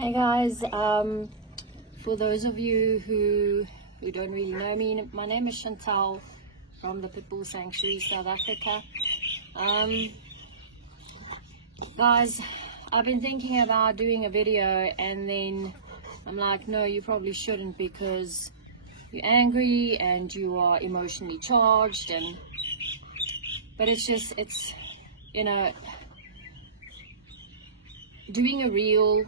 Hey guys, for those of you who don't really know me, my name is Chantal from the Pitbull Sanctuary, South Africa. Guys, I've been thinking about doing a video and then I'm like, no, you probably shouldn't because you're angry and you are emotionally charged, but it's you know, doing a reel,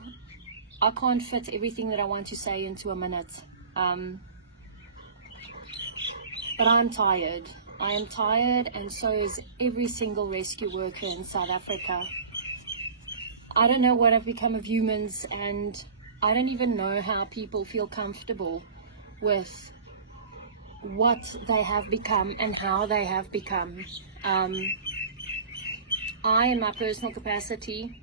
I can't fit everything that I want to say into a minute, but I'm tired. I am tired, and so is every single rescue worker in South Africa. I don't know what have become of humans, and I don't even know how people feel comfortable with what they have become and how they have become. I, in my personal capacity,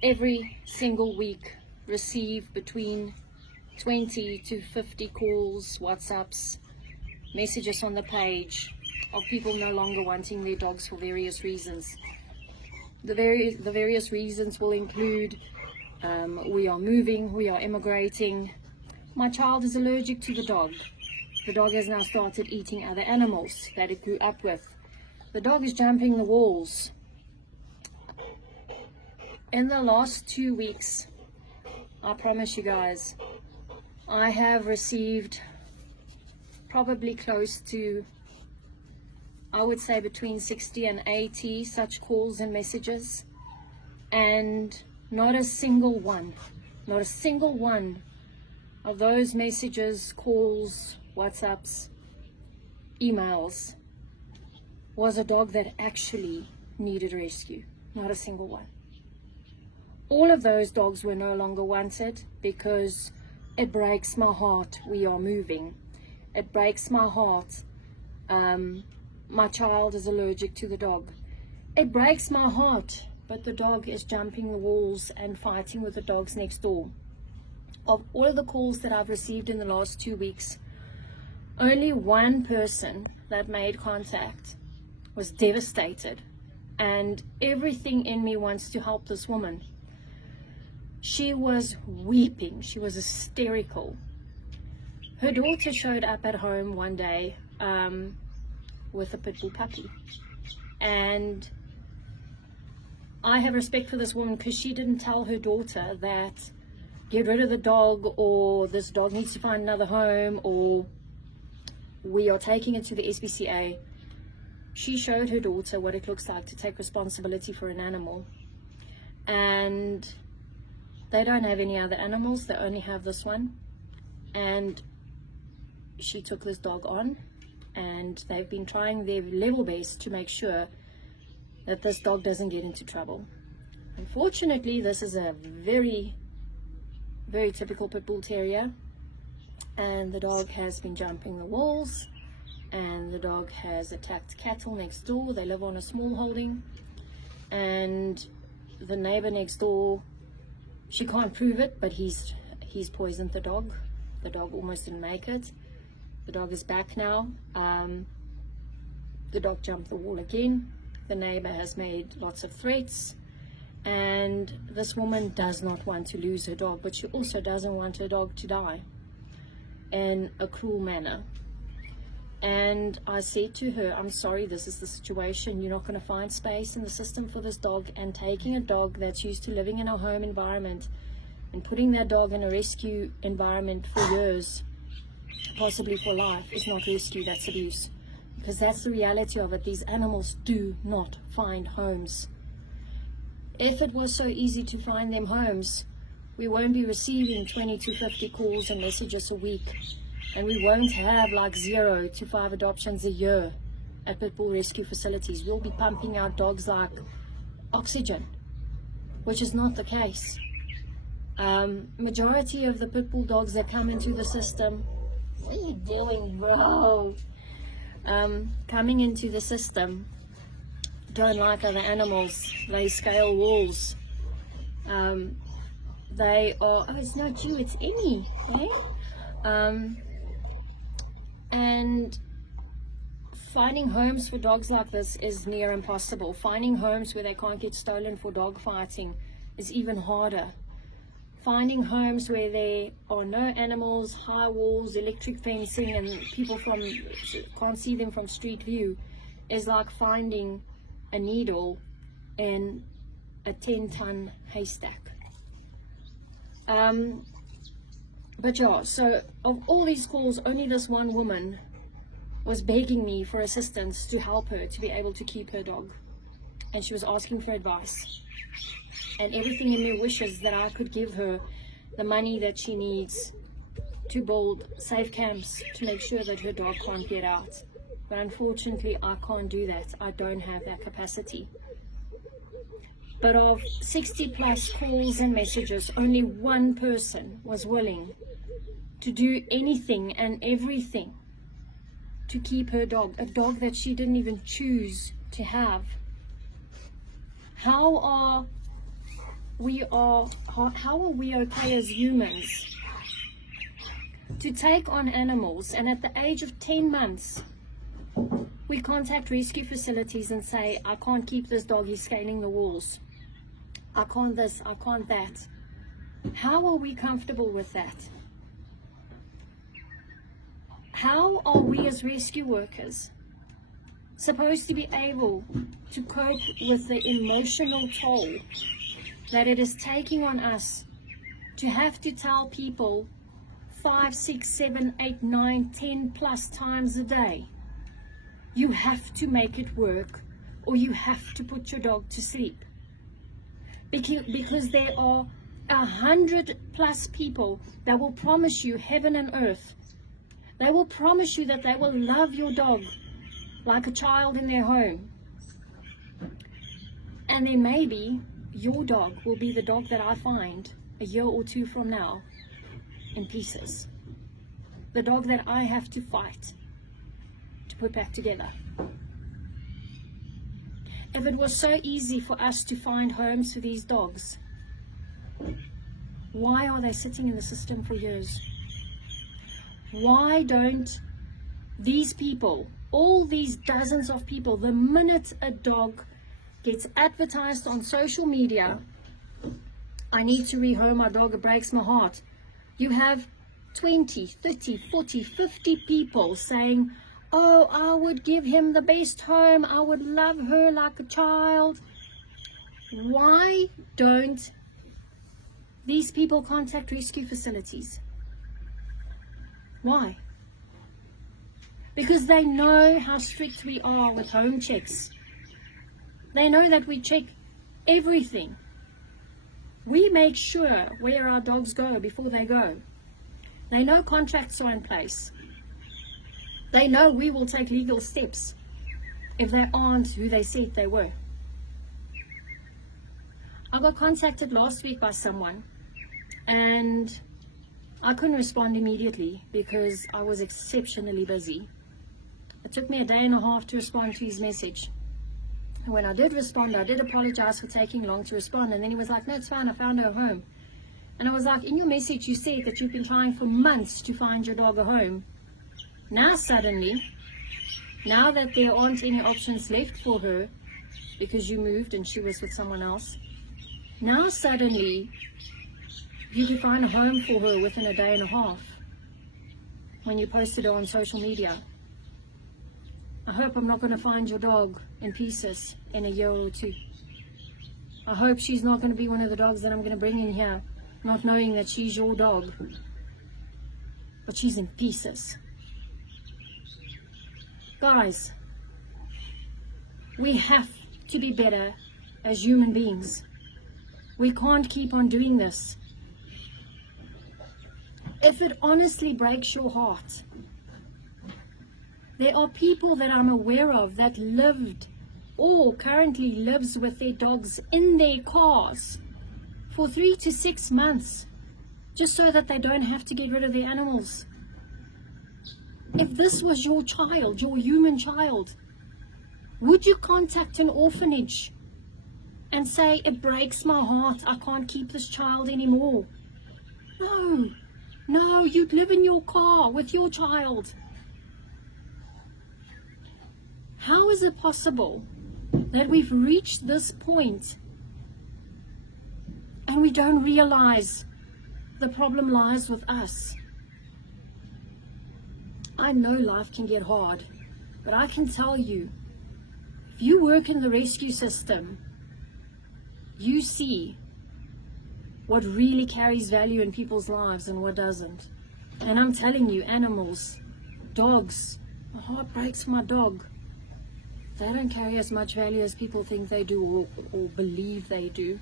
every single week receive between 20 to 50 calls, WhatsApps, messages on the page of people no longer wanting their dogs for various reasons. The various reasons will include we are moving, we are immigrating, my child is allergic to the dog has now started eating other animals that it grew up with, the dog is jumping the walls. In the last 2 weeks, I promise you guys, I have received probably close to, I would say, between 60 and 80 such calls and messages, and not a single one of those messages, calls, WhatsApps, emails was a dog that actually needed rescue. Not a single one. All of those dogs were no longer wanted because it breaks my heart we are moving. It breaks my heart my child is allergic to the dog. It breaks my heart, but the dog is jumping the walls and fighting with the dogs next door. Of all of the calls that I've received in the last 2 weeks, only one person that made contact was devastated, and everything in me wants to help this woman. She was weeping, she was hysterical. Her daughter showed up at home one day with a pitbull puppy, and I have respect for this woman because she didn't tell her daughter that get rid of the dog, or this dog needs to find another home, or we are taking it to the SPCA. She showed her daughter what it looks like to take responsibility for an animal, and they don't have any other animals, they only have this one. And she took this dog on, and they've been trying their level best to make sure that this dog doesn't get into trouble. Unfortunately, this is a very, very typical pit bull terrier, and the dog has been jumping the walls, and the dog has attacked cattle next door. They live on a small holding, and the neighbor next door, she can't prove it, but he's poisoned the dog. The dog almost didn't make it. The dog is back now. The dog jumped the wall again. The neighbor has made lots of threats, and this woman does not want to lose her dog, but she also doesn't want her dog to die in a cruel manner. And I said to her, I'm sorry, this is the situation. You're not going to find space in the system for this dog, and taking a dog that's used to living in a home environment and putting that dog in a rescue environment for years, possibly for life, is not rescue, that's abuse. Because that's the reality of it. These animals do not find homes. If it was so easy to find them homes, we won't be receiving 20 to 50 calls and messages a week, and we won't have like 0 to 5 adoptions a year at pitbull rescue facilities. We'll be pumping out dogs like oxygen, which is not the case. Majority of the pitbull dogs that come into the system, what are you doing, bro? Coming into the system don't like other animals. They scale walls. They are, oh, it's not you, it's Emmy, okay? And finding homes for dogs like this is near impossible. Finding homes where they can't get stolen for dog fighting is even harder. finding homes where there are no animals, high walls, electric fencing, and people can't see them from street view is like finding a needle in a 10-ton haystack. But yeah, so of all these calls, only this one woman was begging me for assistance to help her to be able to keep her dog. And she was asking for advice. And everything in me wishes that I could give her the money that she needs to build safe camps to make sure that her dog can't get out. But unfortunately, I can't do that. I don't have that capacity. But of 60 plus calls and messages, only one person was willing to do anything and everything to keep her dog, a dog that she didn't even choose to have. How are we okay as humans to take on animals, and at the age of 10 months we contact rescue facilities and say, I can't keep this dog, he's scaling the walls, I can't this, I can't that? How are we comfortable with that? How are we as rescue workers supposed to be able to cope with the emotional toll that it is taking on us to have to tell people 5, 6, 7, 8, 9, 10 plus times a day, you have to make it work, or you have to put your dog to sleep? Because there are 100 plus people that will promise you heaven and earth. They will promise you that they will love your dog like a child in their home. And then maybe your dog will be the dog that I find a year or two from now in pieces. The dog that I have to fight to put back together. If it was so easy for us to find homes for these dogs, why are they sitting in the system for years? Why don't these people, all these dozens of people, the minute a dog gets advertised on social media, I need to rehome my dog, it breaks my heart, you have 20, 30, 40, 50 people saying, oh, I would give him the best home, I would love her like a child. Why don't these people contact rescue facilities? Why? Because they know how strict we are with home checks. They know that we check everything. We make sure where our dogs go before they go. They know contracts are in place. They know we will take legal steps if they aren't who they said they were. I got contacted last week by someone and I couldn't respond immediately because I was exceptionally busy. It took me a day and a half to respond to his message. And when I did respond, I did apologize for taking long to respond. And then he was like, no, it's fine, I found her home. And I was like, in your message you said that you've been trying for months to find your dog a home. Now suddenly, now that there aren't any options left for her because you moved and she was with someone else, now suddenly you can find a home for her within a day and a half when you posted her on social media. I hope I'm not going to find your dog in pieces in a year or two. I hope she's not going to be one of the dogs that I'm going to bring in here, not knowing that she's your dog, but she's in pieces. Guys, we have to be better as human beings. We can't keep on doing this. If it honestly breaks your heart, there are people that I'm aware of that lived or currently lives with their dogs in their cars for 3 to 6 months just so that they don't have to get rid of their animals. If this was your child, your human child, would you contact an orphanage and say, it breaks my heart, I can't keep this child anymore? No, you'd live in your car with your child. How is it possible that we've reached this point and we don't realize the problem lies with us. I know life can get hard, but I can tell you, if you work in the rescue system, you see what really carries value in people's lives and what doesn't. And I'm telling you, animals, dogs, my heart breaks for my dog. They don't carry as much value as people think they do or believe they do.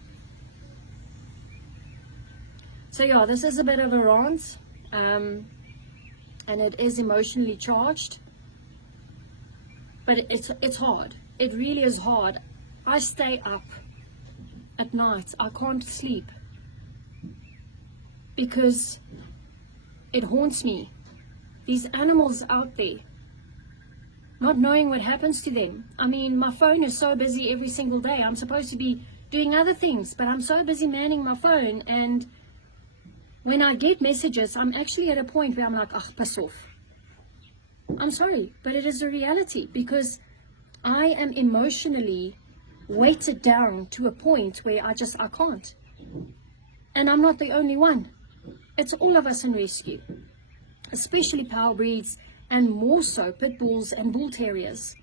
So yeah, this is a bit of a rant, and it is emotionally charged, but it's hard. It really is hard. I stay up at night. I can't sleep because it haunts me. These animals out there, not knowing what happens to them. I mean, my phone is so busy every single day. I'm supposed to be doing other things, but I'm so busy manning my phone, and when I get messages, I'm actually at a point where I'm like, oh, piss off. I'm sorry, but it is a reality, because I am emotionally weighted down to a point where I can't. And I'm not the only one. It's all of us in rescue, especially power breeds, and more so pit bulls and bull terriers.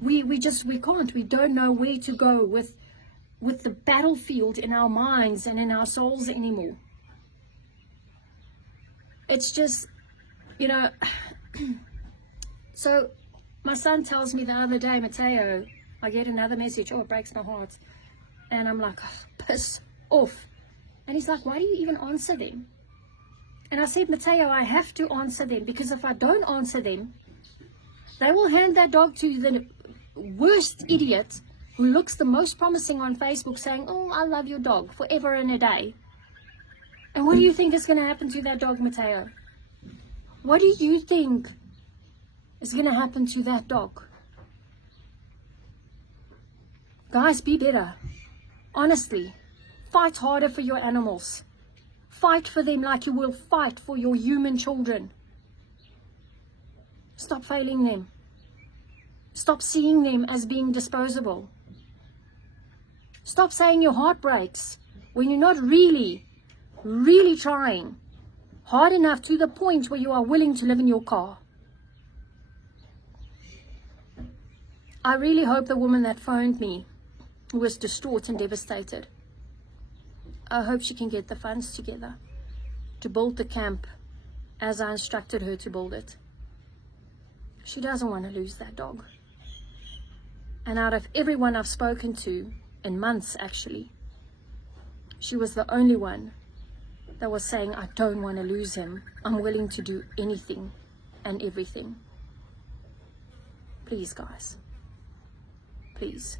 We can't. We don't know where to go with the battlefield in our minds and in our souls anymore. It's just, so my son tells me the other day, Mateo, I get another message, oh, it breaks my heart. And I'm like, oh, piss off. And he's like, why do you even answer them? And I said, Mateo, I have to answer them, because if I don't answer them, they will hand that dog to the worst idiot who looks the most promising on Facebook, saying, oh, I love your dog, forever and a day. And what do you think is going to happen to that dog, Mateo? What do you think is going to happen to that dog? Guys, be better. Honestly, fight harder for your animals. Fight for them like you will fight for your human children. Stop failing them. Stop seeing them as being disposable. Stop saying your heart breaks when you're not really trying hard enough to the point where you are willing to live in your car. I really hope the woman that phoned me, who was distraught and devastated, I hope she can get the funds together to build the camp as I instructed her to build it. She doesn't want to lose that dog. And out of everyone I've spoken to, in months actually, she was the only one that was saying, I don't want to lose him. I'm willing to do anything and everything. Please, guys. Please.